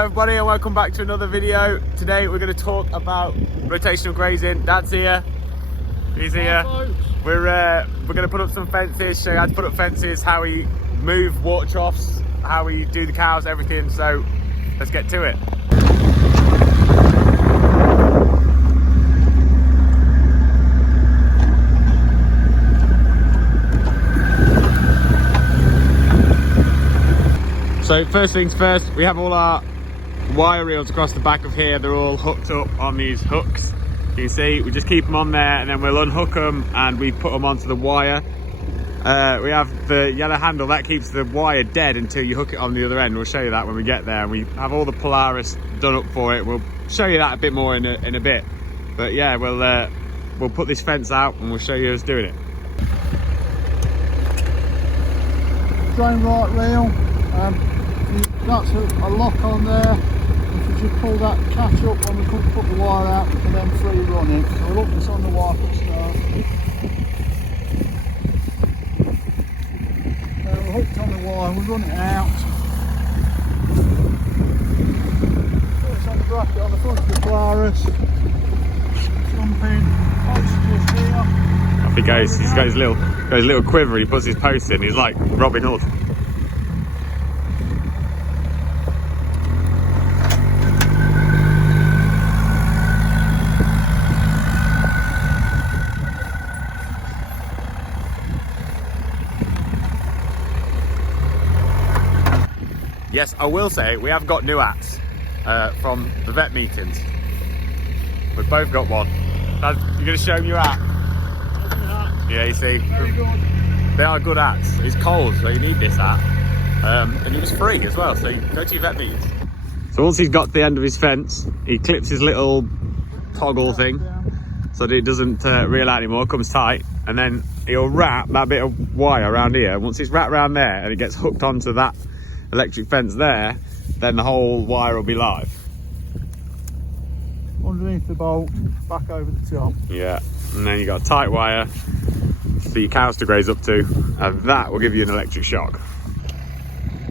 Hello everybody and welcome back to another video. Today we're going to talk about rotational grazing. Dad's here. He's here. We're going to put up some fences, show you how to put up fences, how we move water troughs, how we do the cows, everything. So let's get to it. So first things first, we have all our wire reels across the back of here. They're all hooked up on these hooks. You can see, we just keep them on there and then we'll unhook them and we put them onto the wire. We have the yellow handle, that keeps the wire dead until you hook it on the other end. We'll show you that when we get there. And we have all the Polaris done up for it. We'll show you that a bit more in a bit. But yeah, we'll put this fence out and we'll show you us doing it. Drain right reel. That's a lock on there. If you just pull that catch up and we can put the wire out, we can then free run it. So we'll hook this on the wire for start. We're hooked on the wire, we'll run it out. Put this on the bracket on the front of the Polaris. Jump in, post just here. Off he goes. He's got his little quiver. He puts his post in. He's like Robin Hood. Yes, I will say we have got new hats from the vet meetings. We've both got one. Dad, you're going to show them your hat? Yeah, you see, they are good hats. It's cold, so you need this hat. And it was free as well, so you go to your vet meetings. So once he's got to the end of his fence, he clips his little toggle thing so that it doesn't reel out anymore, comes tight, and then he'll wrap that bit of wire around here. Once it's wrapped around there and it gets hooked onto that electric fence there, then the whole wire will be live. Underneath the bolt, back over the top. Yeah, and then you got a tight wire for your cows to graze up to, and that will give you an electric shock.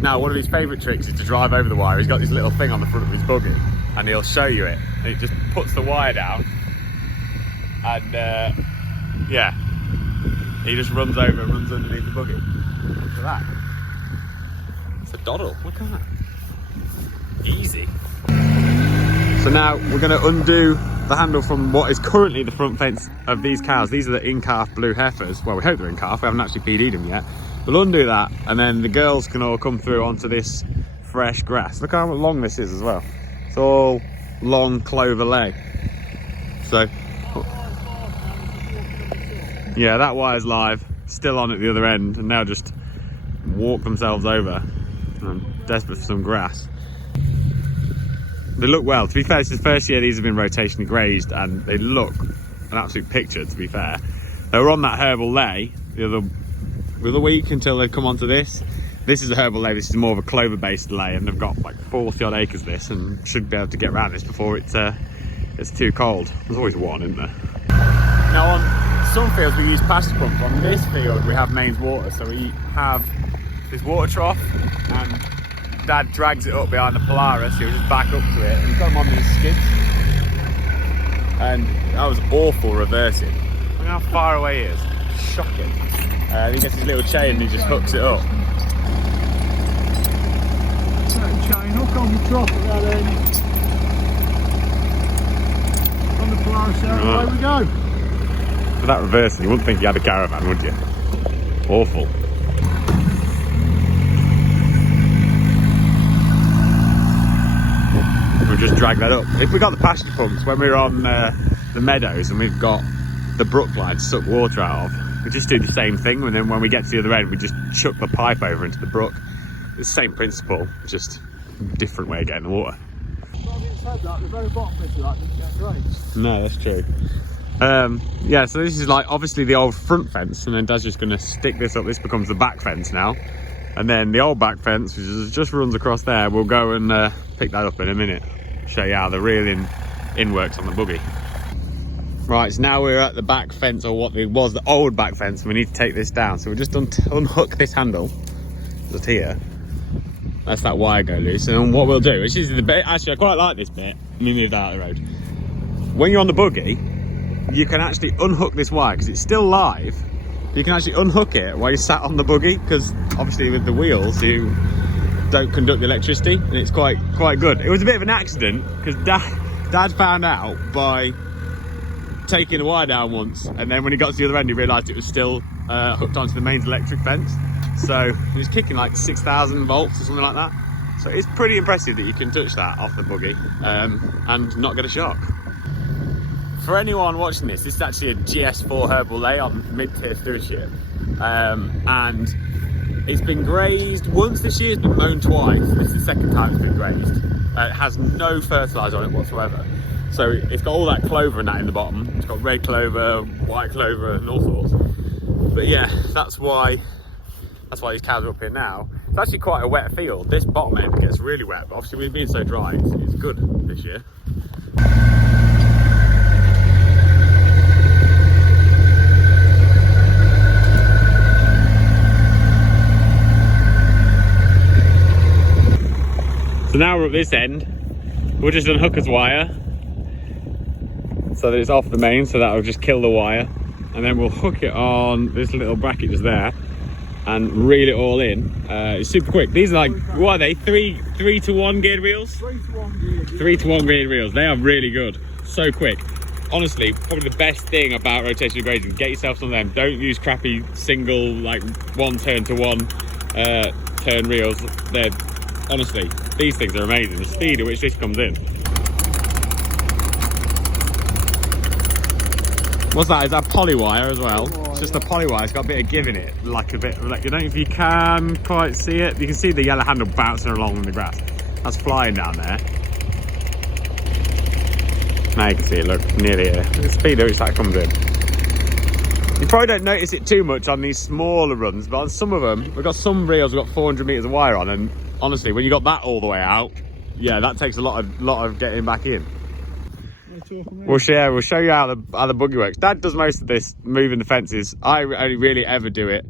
Now, one of his favourite tricks is to drive over the wire. He's got this little thing on the front of his buggy, and he'll show you it. And he just puts the wire down, and yeah, he just runs over and runs underneath the buggy. Look at that. A doddle, look at that. Easy. So now we're going to undo the handle from what is currently the front fence of these cows. These are the in-calf blue heifers. Well, we hope they're in-calf, we haven't actually PD'd them yet. We'll undo that and then the girls can all come through onto this fresh grass. Look how long this is as well. It's all long clover lay. So, yeah, that wire's live, still on at the other end, and now just walk themselves over. I'm desperate for some grass. They look well. To be fair, it's the first year these have been rotationally grazed and they look an absolute picture, to be fair. They were on that herbal lay the other week until they've come onto this. This is a herbal lay, this is more of a clover based lay, and they've got like 40 odd acres of this and should be able to get around this before it's too cold. There's always one, isn't there? Now on some fields we use pasture pumps. On this field we have mains water, so we have this water trough and Dad drags it up behind the Polaris. He'll just back up to it and he's got them on these skids, and that was awful reversing. Look how far away he is. Shocking. He gets his little chain and he just hooks it up. Chain hook on the top of that end. On the Polaris there, and away we go. For that reversing, you wouldn't think you had a caravan, would you? Awful. We'll just drag that up. If we got the pasture pumps, when we're on the meadows and we've got the brook line to suck water out of, we just do the same thing, and then when we get to the other end we just chuck the pipe over into the brook. It's the same principle, just a different way of getting the water. The very bottom bit of that didn't get grazed. No, that's true. Yeah, so this is like obviously the old front fence, and then Dad's just going to stick this up. This becomes the back fence now, and then the old back fence, which just runs across there, we'll go and pick that up in a minute, show you how the reeling in works on the buggy. Right, so now we're at the back fence, or what was the old back fence, and we need to take this down. So we'll just unhook this handle just here, lets that wire go loose. And what we'll do, which is the bit, actually I quite like this bit, let me move that out of the road. When you're on the buggy, you can actually unhook this wire because it's still live. You can actually unhook it while you're sat on the buggy, because obviously with the wheels you don't conduct the electricity, and it's quite good. It was a bit of an accident because Dad found out by taking the wire down once, and then when he got to the other end he realised it was still hooked onto the mains electric fence. So it was kicking like 6,000 volts or something like that. So it's pretty impressive that you can touch that off the buggy and not get a shock. For anyone watching this is actually a GS4 herbal lay on mid-tier stewardship, and it's been grazed once this year, it's been mown twice. This is the second time it's been grazed. It has no fertiliser on it whatsoever. So it's got all that clover and that in the bottom. It's got red clover, white clover and all sorts. But yeah, that's why these cows are up here now. It's actually quite a wet field. This bottom end gets really wet, but obviously we've been so dry, it's good this year. So now we're at this end. We'll just unhook his wire so that it's off the main, so that'll just kill the wire. And then we'll hook it on this little bracket just there and reel it all in. It's super quick. These are like, what are they? 3 to 1 geared reels? 3 to 1 geared. 3 to 1 geared reels. They are really good. So quick. Honestly, probably the best thing about rotational grazing, get yourself some of them. Don't use crappy single, like 1 turn to 1 turn reels. They're, honestly, these things are amazing. The speed at which this comes in. What's that? Is that poly wire as well? It's just a poly wire. It's got a bit of give in it, like a bit. Like, you don't know if you can quite see it. You can see the yellow handle bouncing along in the grass. That's flying down there. Now you can see it. Look, nearly here. The speed at which that comes in. You probably don't notice it too much on these smaller runs, but on some of them, we've got some reels we've got 400 metres of wire on, and honestly, when you got that all the way out, yeah, that takes a lot of getting back in. We'll show you how the buggy works. Dad does most of this, moving the fences. I only really ever do it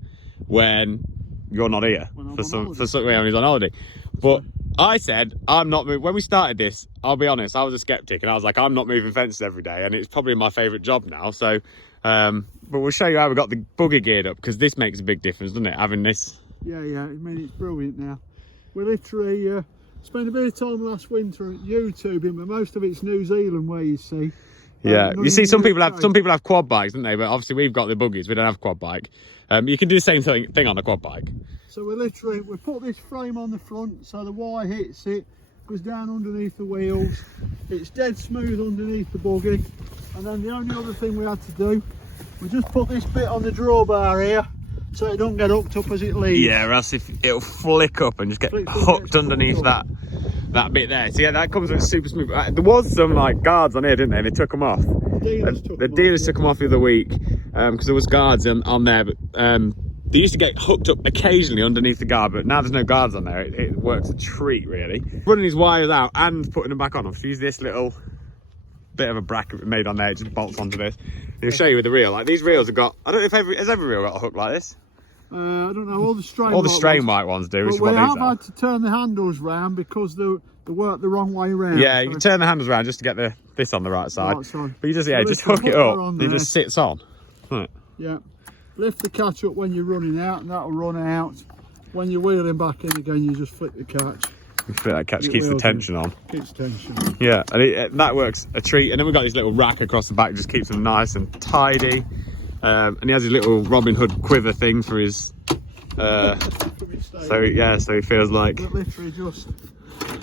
when you're not here for some when he's on holiday. But I said I'm not moving. When we started this, I'll be honest, I was a skeptic, and I was like, I'm not moving fences every day, and it's probably my favourite job now. So, but we'll show you how we got the buggy geared up, because this makes a big difference, doesn't it? Having this. Yeah. I mean, it's brilliant now. We literally spent a bit of time last winter YouTubing, but most of it's New Zealand where you see. Yeah, you see, some people have quad bikes, don't they? But obviously we've got the buggies. We don't have quad bike. You can do the same thing on a quad bike. So we put this frame on the front, so the wire hits it, goes down underneath the wheels. It's dead smooth underneath the buggy. And then the only other thing we had to do, we just put this bit on the drawbar here, so it don't get hooked up as it leaves. Yeah, or else if it'll flick up and just get hooked underneath that bit there. So yeah, that comes with super smooth. There was some like guards on here, didn't they? And they took them off. The dealers took them off the other week because there was guards on there, but they used to get hooked up occasionally underneath the guard, but now there's no guards on there. It works a treat, really. Running these wires out and putting them back on. I've used this little bit of a bracket made on there. It just bolts onto this. I'll show you with the reel. Like, these reels have got, I don't know if has every reel got a hook like this? I don't know, all the strain white ones do. Which we have had to turn the handles round because they work the wrong way round. Yeah, you can turn the handles round just to get this on the right side. But you just just hook it up. It just sits on. Right. Yeah. Lift the catch up when you're running out, and that'll run out. When you're wheeling back in again, you just flick the catch. You flick that catch, keeps the tension on. Keeps tension. Yeah, and that works a treat. And then we've got this little rack across the back, just keeps them nice and tidy. And he has his little Robin Hood quiver thing for his so he feels like literally just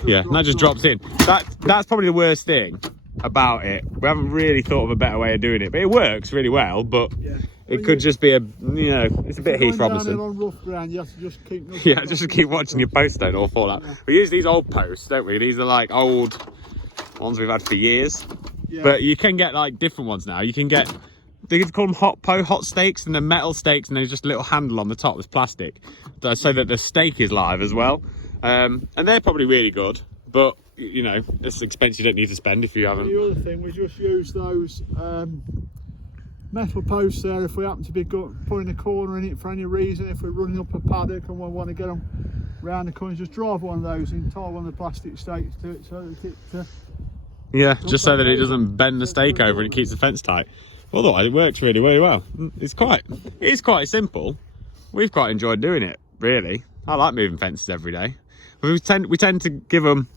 yeah, and that just drops in. That's probably the worst thing about it. We haven't really thought of a better way of doing it, but it works really well. But it could just be it's a bit Heath Robinson. On rough ground, you have to just keep watching your posts don't all fall out. We use these old posts, don't we? These are like old ones we've had for years. But you can get like different ones now. You can get, they could call them hot stakes, and they're metal stakes, and there's just a little handle on the top that's plastic, so that the stake is live as well. And they're probably really good, but you know, it's expense you don't need to spend if you haven't. The other thing, we just use those metal posts there if we happen to be putting a corner in it for any reason, if we're running up a paddock and we want to get them round the corner, just drive one of those and tie one of the plastic stakes to it so that it Yeah, just so that it doesn't bend the stake over and it keeps the fence tight. Otherwise, it works really, really well. It is quite simple. We've quite enjoyed doing it, really. I like moving fences every day. We tend to give them.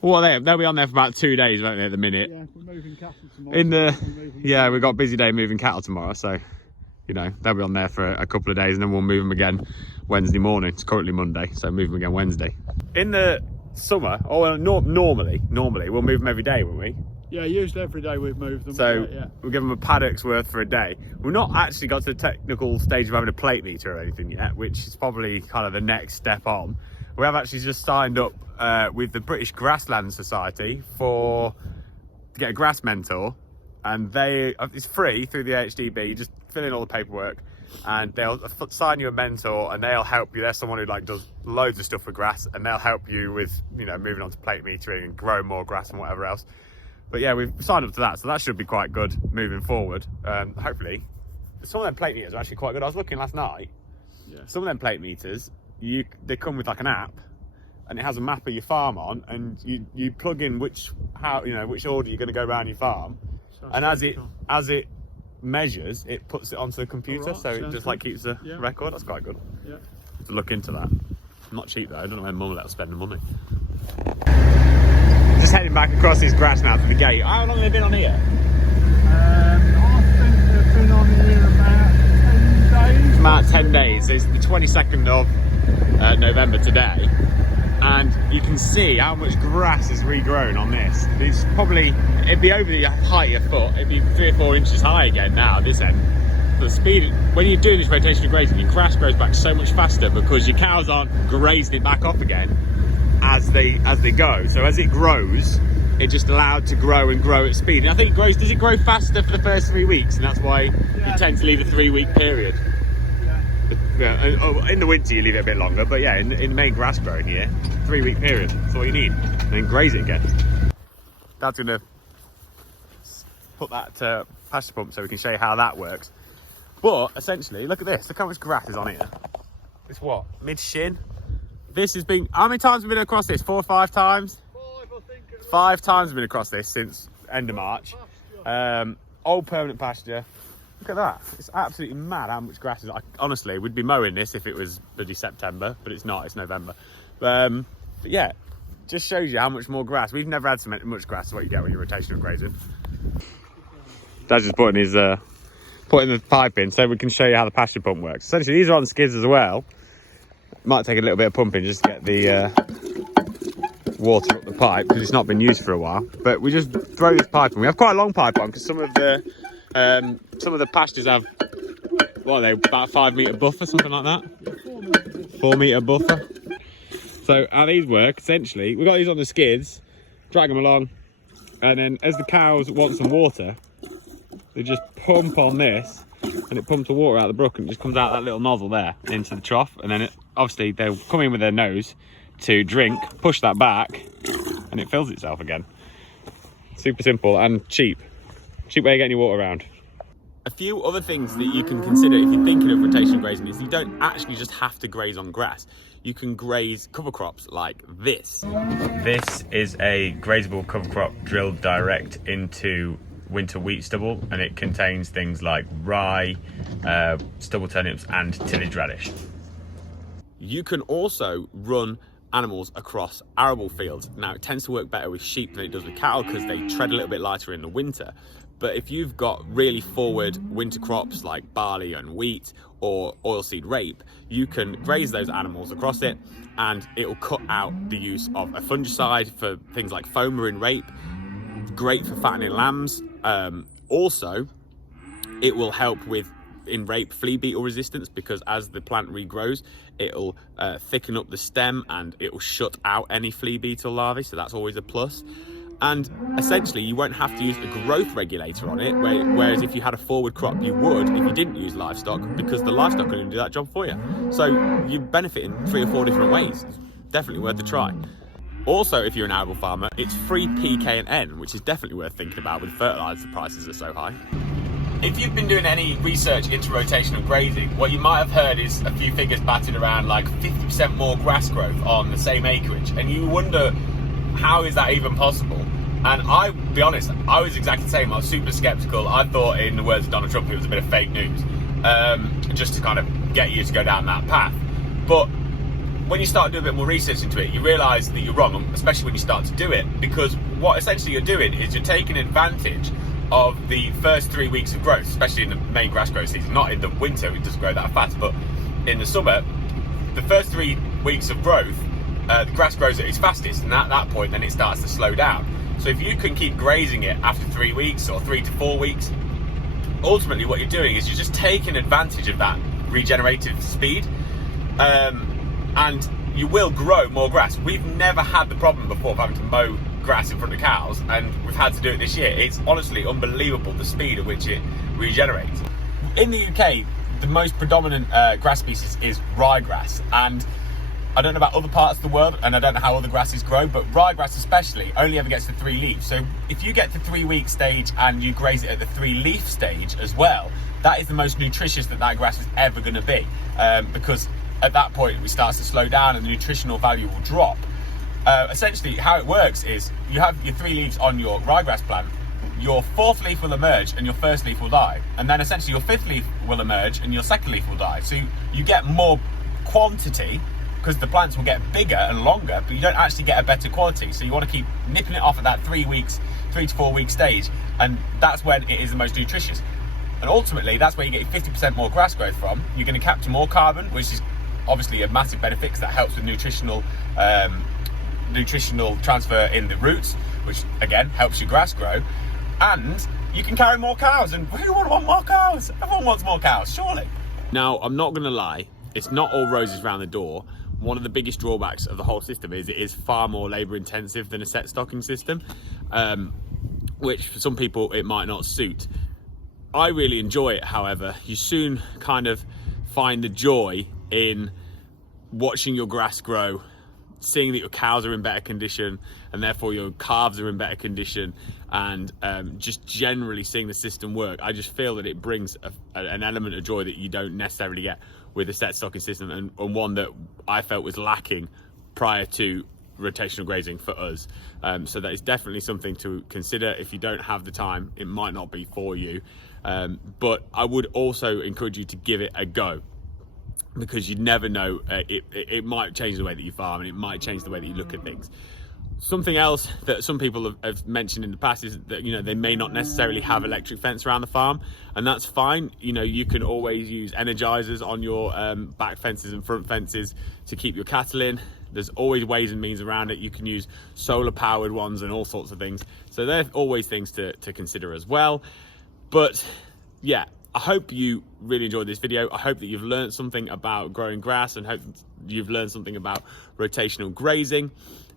Well, they'll be on there for about 2 days, won't they? At the minute. Yeah, we're moving cattle tomorrow. We've got a busy day moving cattle tomorrow, so you know they'll be on there for a couple of days, and then we'll move them again Wednesday morning. It's currently Monday, so move them again Wednesday. In the summer, or normally we'll move them every day, won't we? Yeah, usually every day we've moved them. So yeah. we'll give them a paddock's worth for a day. We've not actually got to the technical stage of having a plate meter or anything yet, which is probably kind of the next step on. We have actually just signed up with the British Grassland Society to get a grass mentor, and it's free through the HDB. You just fill in all the paperwork and they'll sign you a mentor, and they'll help you. There's someone who like does loads of stuff with grass, and they'll help you with, you know, moving on to plate metering and growing more grass and whatever else. But yeah, we've signed up to that, so that should be quite good moving forward. Hopefully. Some of them plate meters are actually quite good. I was looking last night. Yeah. Some of them plate meters, they come with like an app, and it has a map of your farm on, and you plug in which order you're going to go around your farm, and as it measures, it puts it onto the computer, so it just like keeps a record. That's quite good. Yeah. To look into that. Not cheap though. I don't know when Mum will let us spend the money. Just heading back across this grass now to the gate. How long have they been on here? I think they've been on here about 10 days. About 10 days. It's the 22nd of November today, and you can see how much grass has regrown on this. It'd be over the height of a foot. It'd be 3 or 4 inches high again now at this end. The speed, when you're doing this rotational grazing, your grass grows back so much faster because your cows aren't grazing it back off again as they go. So as it grows, it just allowed to grow and grow at speed. And I think does it grow faster for the first 3 weeks, and that's why you tend to leave a 3-week period. Yeah, in the winter you leave it a bit longer, but yeah, in the main grass growing year, 3-week period, that's all you need, and then graze it again. Dad's gonna put that pasture pump so we can show you how that works. But essentially, look at this, look how much grass is on here. It's what, mid-shin? This has been, how many times have we been across this? 4 or 5 times? 5, I think. 5 times we've been across this since end of March. Old permanent pasture. Look at that. It's absolutely mad how much grass is. Honestly, we'd be mowing this if it was bloody September, but it's not, it's November. But yeah, just shows you how much more grass. We've never had so much grass as what you get when you're rotational grazing. Dad's just putting the pipe in so we can show you how the pasture pump works. Essentially, these are on skids as well. Might take a little bit of pumping just to get the water up the pipe because it's not been used for a while. But we just throw this pipe in. We have quite a long pipe on because some of the pastures have, what are they, about 5 metre buffer, something like that? 4 metre buffer. So how these work, essentially, we've got these on the skids, drag them along, and then as the cows want some water, they just pump on this, and it pumps the water out of the brook, and it just comes out that little nozzle there into the trough, and then obviously they'll come in with their nose to drink, push that back, and it fills itself again. Super simple and cheap. Cheap way of getting your water around. A few other things that you can consider if you're thinking of rotation grazing is you don't actually just have to graze on grass. You can graze cover crops like this. This is a grazable cover crop drilled direct into winter wheat stubble, and it contains things like rye, stubble turnips and tillage radish. You can also run animals across arable fields. Now it tends to work better with sheep than it does with cattle because they tread a little bit lighter in the winter. But if you've got really forward winter crops like barley and wheat or oilseed rape, you can graze those animals across it, and it will cut out the use of a fungicide for things like foamer in rape. Great for fattening lambs. Also, it will help with in rape flea beetle resistance because as the plant regrows, it'll thicken up the stem and it will shut out any flea beetle larvae, so that's always a plus. And essentially you won't have to use a growth regulator on it, whereas if you had a forward crop you would if you didn't use livestock, because the livestock are going to do that job for you. So you benefit in 3 or 4 different ways. It's definitely worth a try. Also, if you're an arable farmer, it's free PK and N, which is definitely worth thinking about with fertiliser prices are so high. if you've been doing any research into rotational grazing, what you might have heard is a few figures batted around, like 50% more grass growth on the same acreage, and you wonder, how is that even possible? And I'll be honest, I was exactly the same. I was super skeptical. I thought, in the words of Donald Trump, it was a bit of fake news, just to kind of get you to go down that path. But when you start doing a bit more research into it, you realise that you're wrong, especially when you start to do it, because what essentially you're doing is you're taking advantage of the first 3 weeks of growth, especially in the main grass growth season. Not in the winter, it doesn't grow that fast, but in the summer, the first 3 weeks of growth, the grass grows at its fastest, and at that point then it starts to slow down. So if you can keep grazing it after 3 weeks or 3 to 4 weeks, ultimately what you're doing is you're just taking advantage of that regenerative speed, and you will grow more grass. We've never had the problem before of having to mow grass in front of cows, and we've had to do it this year. It's honestly unbelievable the speed at which it regenerates. In the UK, the most predominant grass species is ryegrass, and I don't know about other parts of the world, and I don't know how other grasses grow, but ryegrass especially only ever gets to 3 leaves. So if you get to 3 week stage and you graze it at the 3 leaf stage as well, that is the most nutritious that grass is ever going to be, because at that point it starts to slow down and the nutritional value will drop. Essentially how it works is you have your 3 leaves on your ryegrass plant, your 4th leaf will emerge and your 1st leaf will die, and then essentially your 5th leaf will emerge and your 2nd leaf will die. So you get more quantity because the plants will get bigger and longer, but you don't actually get a better quality. So you want to keep nipping it off at that 3 to 4 week stage, and that's when it is the most nutritious. And ultimately that's where you get 50% more grass growth from. You're going to capture more carbon, which is obviously a massive benefit because that helps with nutritional transfer in the roots, which again helps your grass grow. And you can carry more cows, and who would want more cows? Everyone wants more cows, surely. Now, I'm not going to lie, it's not all roses around the door. One of the biggest drawbacks of the whole system is it is far more labour intensive than a set stocking system, which for some people it might not suit. I really enjoy it, however. You soon kind of find the joy in watching your grass grow, seeing that your cows are in better condition and therefore your calves are in better condition, and just generally seeing the system work. I just feel that it brings an element of joy that you don't necessarily get with a set stocking system, and one that I felt was lacking prior to rotational grazing for us. So that is definitely something to consider. If you don't have the time, it might not be for you, but I would also encourage you to give it a go, because you never know, it might change the way that you farm, and it might change the way that you look at things. Something else that some people have mentioned in the past is that, you know, they may not necessarily have electric fence around the farm, and that's fine. You know, you can always use energizers on your back fences and front fences to keep your cattle in. There's always ways and means around it. You can use solar powered ones and all sorts of things. So there are always things to consider as well. But yeah, I hope you really enjoyed this video. I hope that you've learned something about growing grass, and hope you've learned something about rotational grazing.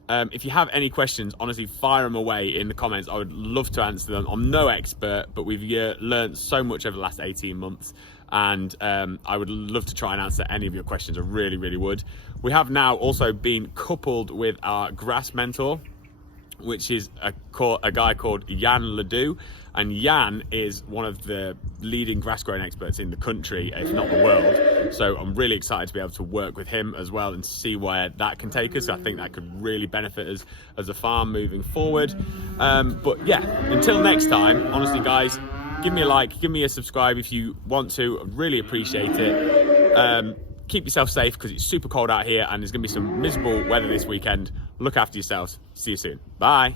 If you have any questions, honestly, fire them away in the comments. I would love to answer them. I'm no expert, but we've learned so much over the last 18 months, and I would love to try and answer any of your questions. I really, really would. We have now also been coupled with our grass mentor, which is a guy called Jan Ledoux, and Jan is one of the leading grass growing experts in the country, if not the world. So I'm really excited to be able to work with him as well and see where that can take us. I think that could really benefit us as a farm moving forward. But yeah, until next time, honestly guys, give me a like, give me a subscribe if you want to. I really appreciate it. Keep yourself safe, because it's super cold out here and there's going to be some miserable weather this weekend. Look after yourselves. See you soon. Bye.